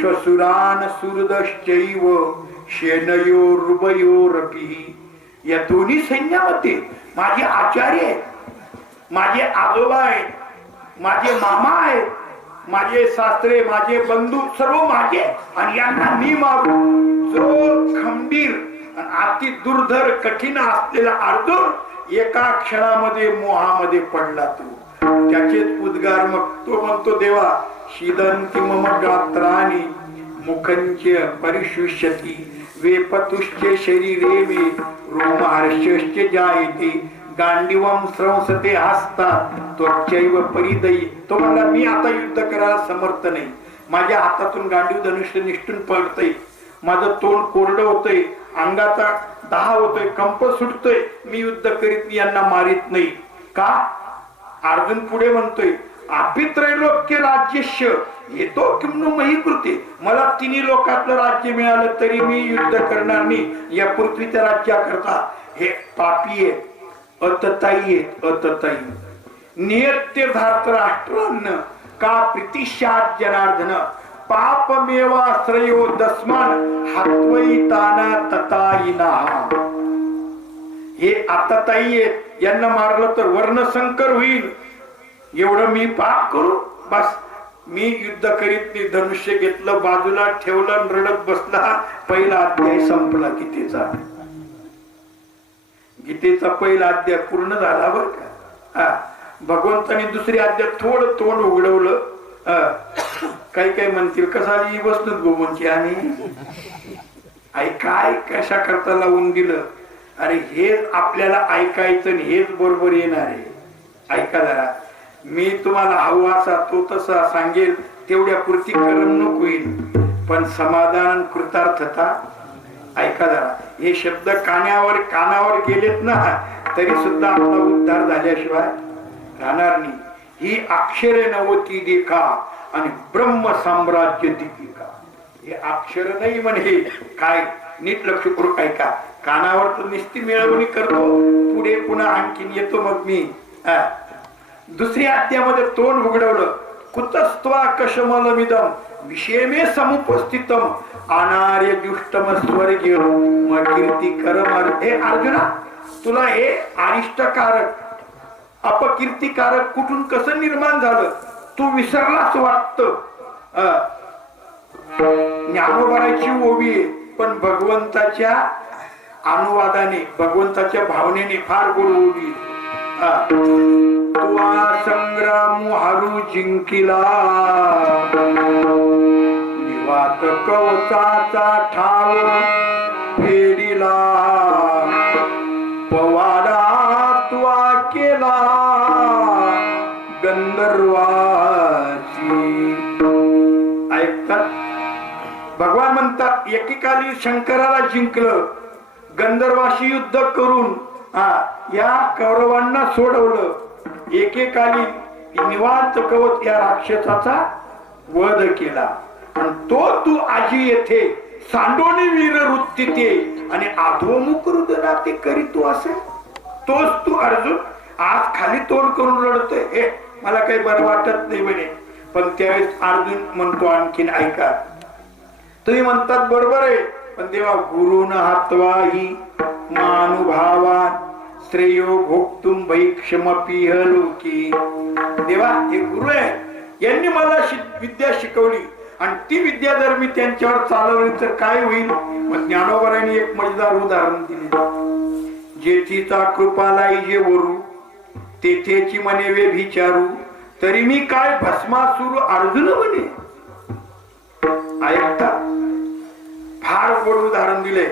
श्वसुरान सुरदश्चैव शेनयोरुभयोरपि. या दोन्ही सैन्यामध्ये माझे आचार्य आहेत, माझे आजोबा आहेत, माझे मामा आहेत, माझे सासरे, माझे बंधू सर्व माझे, आणि यांना मी मारू. जो खंबीर अति दुर्धर कठीण असलेला अर्जुन एका क्षणामध्ये मोहामध्ये पडला. तो त्याचेच उद्गार मग तो म्हणतो, देवा शीदंती मम गात्राणि मुखंच परिशुष्यति वेपतुश्च शरीरे मे रोमहर्षश्च जायते गांडीवम स्रंसते हस्ता त्वचैव परिदयी. तो म्हणला, मी आता युद्ध करायला समर्थ नाही, माझ्या हातातून गांडीव धनुष्य निष्ठून पडतंय, माझं तोंड कोरडं होतंय, अंगाचा दाह होतोय, कंप सुटतोय, मी युद्ध करीत यांना मारित नाही. का? अर्जुन पुढे म्हणतोय, अपित्रैलोक्य राज्यस्य येतो किंवा मही कृते. मला तिन्ही लोकातलं राज्य मिळालं तरी मी युद्ध करणार नाही या पृथ्वीच्या राज्याकरता. हे पापी आहेत, अतताई आहेत, अतताई. नियत्य धार्तराष्ट्रान्न का प्रीतिशात जनार्दन पापमेवाश्रयो दस्मान हत्वैताना तताईना. हे अतताई आहेत, यांना मारलं तर वर्णसंकर होईल, एवढं मी पाप करू, बस मी युद्ध करीत नाही. धनुष्य घेतलं, बाजूला ठेवलं, रडत बसला. पहिला अध्याय संपला गीतेचा. गीतेचा पहिला अध्याय पूर्ण झाला बर का. भगवंताने दुसरी अध्याय थोडं तोंड उघडवलं. काही काही म्हणतील कसा बसत गोमनची आम्ही आई काय कशा करता लावून दिलं. अरे हेच आपल्याला ऐकायचं आणि हेच बरोबर येणार आहे. ऐका जरा, मी तुम्हाला हवा असा तो तसा सांगेल तेवढ्या पुरती करमणूक होईल, पण समाधान कृतार्थता. ऐका जरा, हे शब्द कानावर गेलेत ना तरी सुद्धा आपला उद्धार झाल्याशिवाय राहणार नाही. ही अक्षरे नवती देखा आणि ब्रह्म साम्राज्य दीपिका. हे अक्षर नाही म्हणे, काय नीट लक्ष करू. ऐका, कानावर तर निस्ती मिळवणी करतो, पुढे पुन्हा आणखीन येतो. मग मी दुसऱ्या अध्यायामध्ये तोंड उघडवलं. कुतस्त्वा कशमलमिदम विषयमे समुपस्थितम अनार्य दुष्टम स्वर्गीय कीर्ती करम. हे अर्जुना, तुला हे अनिष्टकारक अपकीर्तिकारक कुठून कसं निर्माण झालं तू विसरलाच वाटतं. ज्ञानोबाची ओवी आहे, पण भगवंताच्या अनुवादाने, भगवंताच्या भावनेने फार गोड ओवी. तुआ संग्राम हारू जिंकिला निवात कवचाचा ठाव फेडिला पवाडा तुआ केला गंधर्वाची. ऐकतात भगवान म्हणतात, एकेकाली शंकराला जिंकलं, गंधर्वाशी युद्ध करून या कौरवांना सोडवलं. एकेकाली निवांत कवच या राक्षसाचा वध केला. आणि तो तू आजी येथे सांडोनी वीर वृत्ती ते आणि अधोमुख हृदया ते करीतो असेल. तोच तू अर्जुन आज खाली तोंड करून रडतोय, हे मला काही बरं वाटत नाही म्हणे. पण त्यावेळेस अर्जुन म्हणतो आणखीन, ऐका, तुम्ही म्हणतात बरोबर आहे, पण देवा गुरुन हातवाही मानुभावान श्रेयो भोक्तुम भैक्षमपि लोकी. देवा हे गुरु आहे, यांनी मला विद्या शिकवली आणि ती विद्या जर मी त्यांच्यावर चालवली तर काय होईल. मग ज्ञानोबरांनी एक मजेदार उदाहरण दिले. जेथीचा कृपालाई जे वरू तेथेची म्हणे वे भिचारू तरी मी काय भस्मासुर अर्जुन म्हणे. ऐकता, फार गोड उदाहरण दिले.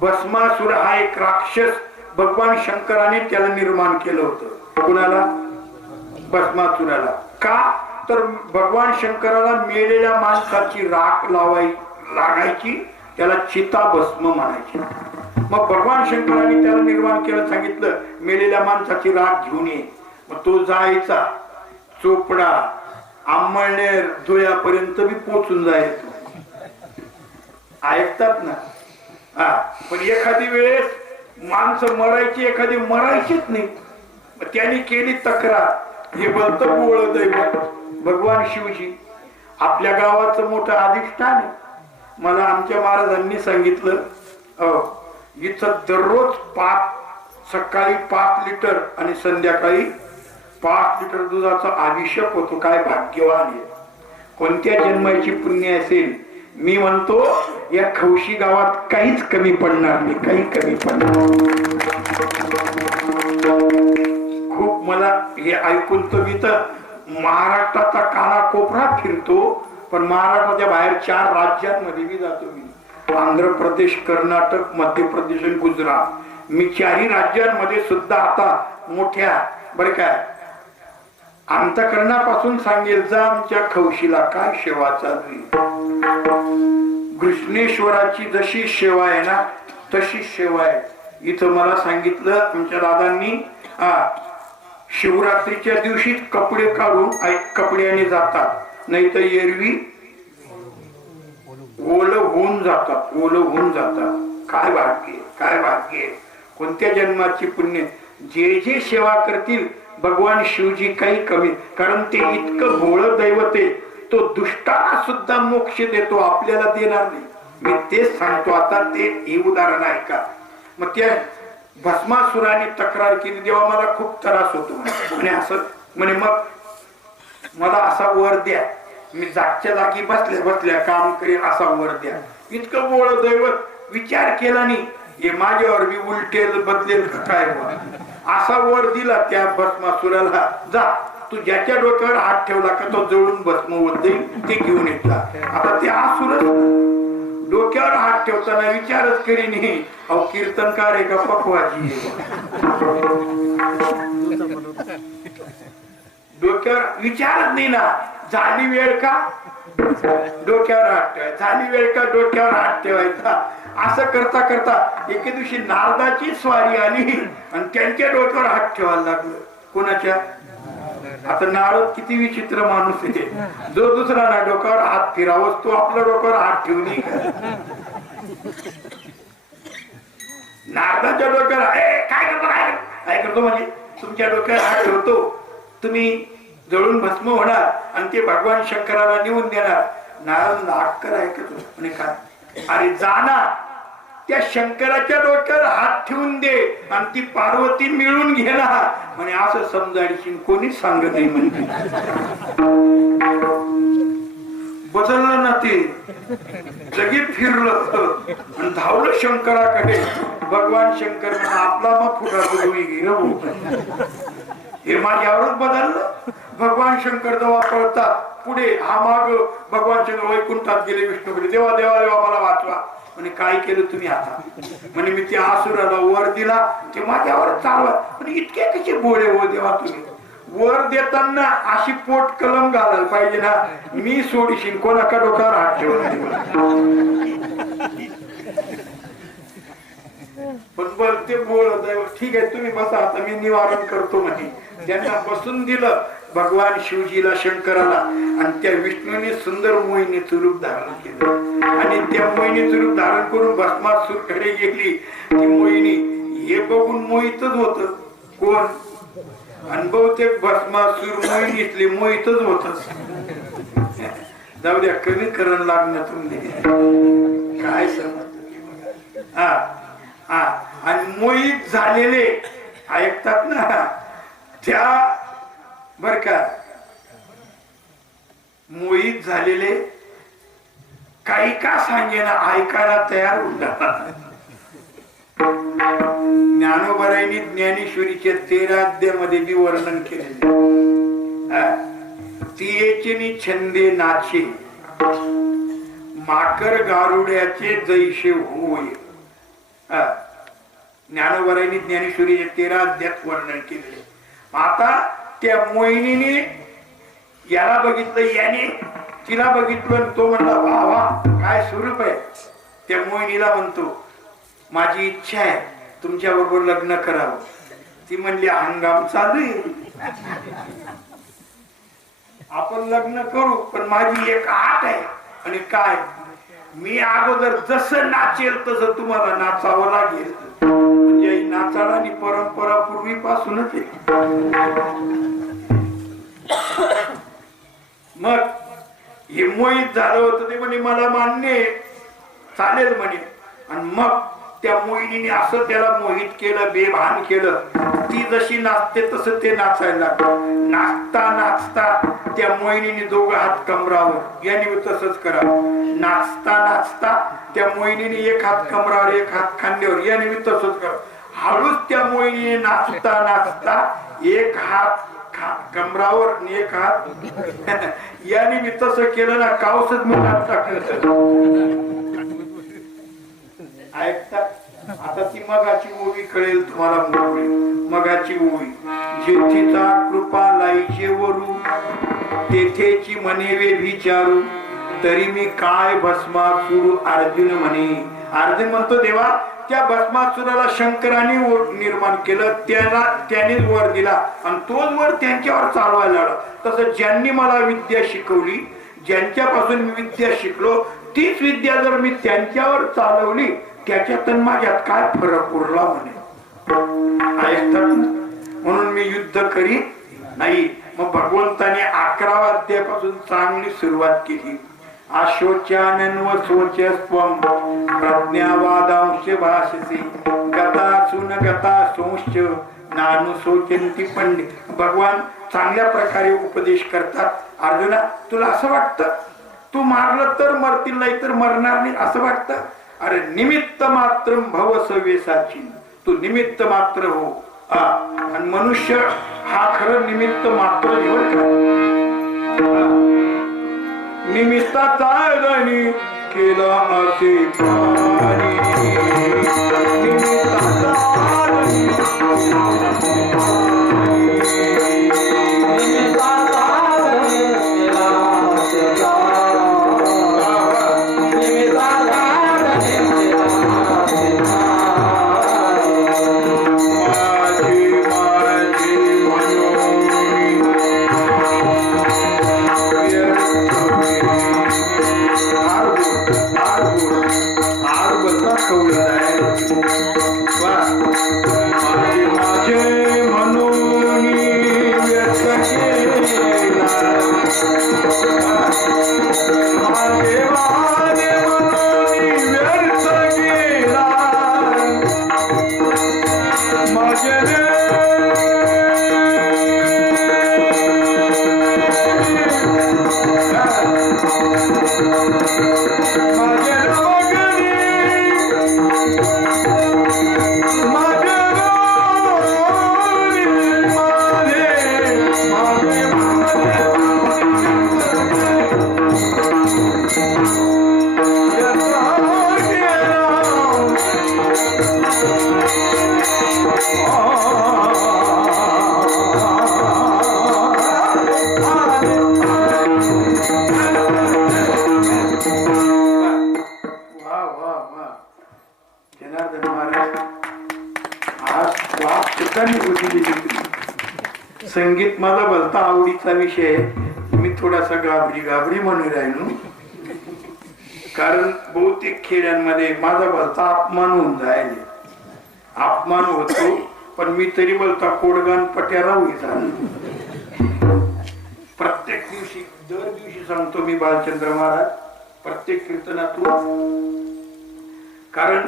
भस्मासुर हा एक राक्षस भगवान शंकराने त्याला निर्माण केलं होतं. कुणाला? भस्मासुराला. का तर भगवान शंकराला मेलेल्या माणसाची राख लागायची, त्याला चिता भस्म म्हणायची. मग भगवान शंकराने त्याला निर्माण केलं, सांगितलं मेलेल्या माणसाची राख घेऊन ये. मग तो जायचा, चोपडा आंबळनेर धुळ्यापर्यंत बी पोचून जायचो. ऐकतात ना. हा, पण एखादी वेळेस माणसं मरायची, एखादी मरायचीच नाही. त्यांनी केली तक्रार, हे बोलतं बोळ दैवत भगवान शिवजी आपल्या गावाचं मोठं अधिष्ठान आहे. मला आमच्या महाराजांनी सांगितलं, इथं दररोज सकाळी 5 लिटर आणि संध्याकाळी 5 लिटर दुधाचा अभिषेक होतो. काय भाग्यवान आहे, कोणत्या जन्माची पुण्य असेल. मी म्हणतो या खवशी गावात काहीच कमी पडणार नाही, काही कमी पडणार. खूप मला हे ऐकून तर मी तर महाराष्ट्राचा कानाकोपरा फिरतो, पण महाराष्ट्राच्या बाहेर 4 राज्यांमध्ये बी जातो मी. आंध्र प्रदेश, कर्नाटक, मध्य प्रदेश आणि गुजरात. मी 4ही राज्यांमध्ये सुद्धा आता मोठ्या बरं काय अंतकरणापासून सांगेल, जा आमच्या खवशीला काय सेवा चालू आहे. कृष्णेश्वराची जशी सेवा आहे ना तशी सेवा आहे इथं. मला सांगितलं आमच्या दादांनी, शिवरात्रीच्या दिवशी कपडे काढून कपड्याने जातात, नाही तर एरवी ओलं होऊन जातात, ओलं होऊन जातात. काय भाग्य, काय भाग्य, कोणत्या जन्माची पुण्य. जे जे सेवा करतील भगवान शिवजी काही कमी, कारण ते इतकं भोळ दैवत आहे, तो दुष्टाला सुद्धा मोक्ष देतो, आपल्याला देणार नाही. मी तेच सांगतो. आता ते हे उदाहरण आहे का. मग त्या भस्मासुराने तक्रार केली, देवा मला खूप त्रास होतो आणि असं म्हणे, मग मला असा वर द्या, मी जागच्या जागी बसल्या बसल्या काम करेन, असा वर द्या. इतकं बोळ दैवत विचार केला नाही, हे माझ्यावर बी उलटेल बदलेल काय, असा वर दिला त्या भस्मासुराला. जा, तू ज्याच्या डोक्यावर हात ठेवला का तो जळून भस्म होत जाईल, ते घेऊन येतला. आता ते असुर डोक्यावर हात ठेवताना विचारच करीन, अहो कीर्तनकार आहे का पकवाजी. डोक्यावर विचारच नाही ना. झाली वेळ का डोक्यावर हात ठेवायचा, झाली वेळ का डोक्यावर हात ठेवायचा. असं करता करता एके दिवशी नारदाची स्वारी आली आणि त्यांच्या डोक्यावर हात ठेवायला लागलं. कोणाच्या. आता नारद किती विचित्र माणूस आहे, जो दुसरा ना डोक्यावर हात फिरावस तो आपल्या डोक्यावर हात ठेवली. नारदाच्या डोक्यावर काय करतो, काय करतो म्हणजे तुमच्या डोक्यावर हात ठेवतो, तुम्ही जळून भस्म होणार आणि ते भगवान शंकराला नेऊन देणार. नारद अक्कल ऐकतो म्हणे, काय अरे जाणार त्या शंकराच्या डोक्यावर हात ठेवून दे आणि ती पार्वती मिळून घेणार म्हणे, असं समजायची कोणीच सांगत नाही म्हणजे. बदललं ना ते, जगी फिरलं आणि धावलं शंकराकडे. भगवान शंकर आपला मग फुटा गेलं, हे माझ्यावरच बदललं. भगवान शंकर जेव्हा पळतात पुढे, हा माग भगवान शंकर वैकुंठात गेले विष्णूकडे, देवा देवा देवा मला वाचवा. म्हणे काय केलं तुम्ही आता. म्हणे मी त्या आसुराला वर दिला, ते माझ्यावर चालवा. पण इतके कसे बोळे हो देवा तुम्ही. वर देताना अशी पोट कलम घालायला पाहिजे ना, मी सोडीशीन कोणाका डोक्यावर हात ठेवून. पण बर ते बोल ठीक आहे तुम्ही बसा, आता मी निवारण करतो म्हणे. त्यांना बसून दिलं भगवान शिवजीला शंकराला, आणि त्या विष्णूने सुंदर मोहिनीचं रूप धारण केलं. आणि त्या मोहिनीचं रूप धारण करून भस्मासुरकडे गेली. ती मोहिनी हे बघून मोहितच होत. कोण. आणि बहुतेक भस्मासुर मोहिनीतले मोहितच होत. जाऊ द्या, कमी करण लागणं तुम्ही काय समज. आणि मोहित झालेले ऐकतात ना त्या, बर का, मोहित झालेले काही का सांगेना ऐकायला तयार होतात. ज्ञानोबरायांनी ज्ञानेश्वरीच्या 13 अध्यायामध्ये बी वर्णन केलेले. तियेचे छंदे नाचे माकर गारुड्याचे जैसे होय. ज्ञानोबरायांनी ज्ञानेश्वरीच्या 13 अध्यायात वर्णन केलेले. आता त्या मोहिनीने याला बघितलं, याने तिला बघितलं, तो म्हणला वा वा काय स्वरूप आहे. त्या मोहिनीला म्हणतो माझी इच्छा आहे तुमच्या बरोबर लग्न करावं. ती म्हणली हंगाम चालू आहे, आपण लग्न करू, पण माझी एक आट आहे. आणि काय. मी अगोदर जसं नाचेल तसं तुम्हाला नाचावं लागेल. म्हणजे नाचाला आणि परंपरा पूर्वीपासूनच आहे. मग हे मोहित झालं होतं ते म्हणे मला मान्य चालेल म्हणे. आणि मग त्या मोहिनीने असं त्याला मोहित केलं, बेभान केलं. ती जशी नाचते तसं ते नाचायला लागलं. नाचता नाचता त्या मोहिनीने दोघं हात कमरावर, याने तसंच करा. नाचता नाचता त्या मोहिनीने एक हात कमरावर एक हात खांद्यावर, याने तसंच करा. हळूच त्या मोहिनीने नाचता नाचता एक हात कमरावर आणि एक हात याने मी तसं केलं ना, कावसच मी हात टाकलं. ऐकता आता ती मगाची ओवी कळेल तुम्हाला. मगाची ओवी, जेथीचा कृपा लाईचे वरू तेथेची म्हणेवे विचारू, तरी मी काय भस्मासुर अर्जुन म्हणे. अर्जुन म्हणतो देवा त्या भस्मासुराला शंकराने निर्माण केलं, त्यानेच वर दिला आणि तोच वर त्यांच्यावर चालवायला लागला. तसं ज्यांनी मला विद्या शिकवली, ज्यांच्यापासून मी विद्या शिकलो, तीच विद्या जर मी त्यांच्यावर चालवली, त्याच्यात माझ्यात काय फरक उरला म्हणे. म्हणून मी युद्ध करीत नाही. मग भगवंताने 11व्या अध्यायापासून चांगली सुरुवात केली. आशोचानन व शोचस्त्वं प्रज्ञावादांश भाषसे गतासून गता सोंश्च नानुशोचन्ति पंडित. भगवान चांगल्या प्रकारे उपदेश करतात. अर्जुना तुला असं वाटतं तू मारलं तर मरतील, नाही तर मरणार नाही असं वाटतं? अरे निमित्त मात्र भव सव्यसाची, तू निमित्त मात्र हो. आणि मनुष्य हा खरं निमित्त मात्र निमित्ताचा गणी केला असे संगीत माझा भलता आवडीचा विषय. मी थोडासा गाबरी म्हणून राहिलो, कारण बहुतेक खेड्यांमध्ये माझा भलता अपमान होऊन जायले. अपमान होतो पण मी तरी बोलता कोडगान पट्याला होईल. प्रत्येक दिवशी दर दिवशी सांगतो मी बालचंद्र महाराज प्रत्येक कीर्तनातून. कारण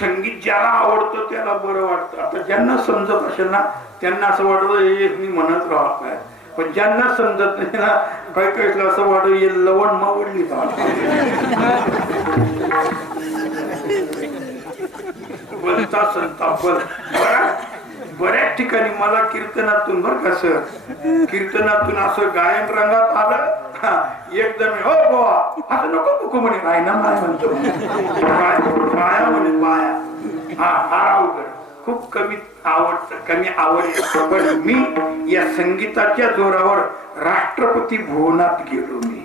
संगीत ज्याला आवडतं त्याला बरं वाटतं. आता ज्यांना समजत असेल ना त्यांना असं वाटतं हे मी म्हणत राहत काय, पण ज्यांना समजत नाही ना काही काही असं वाटत हे लवण मावडली. बोलता संताप बऱ्याच ठिकाणी मला कीर्तनातून बरं का सर, कीर्तनातून असं गायन रंगात आलं एकदम हो गोवा असं नको म्हणे रायना माय म्हणतो माया म्हणे माया. हा अवघड खूप कमी आवड. पण मी या संगीताच्या जोरावर राष्ट्रपती भुवनात गेलो. मी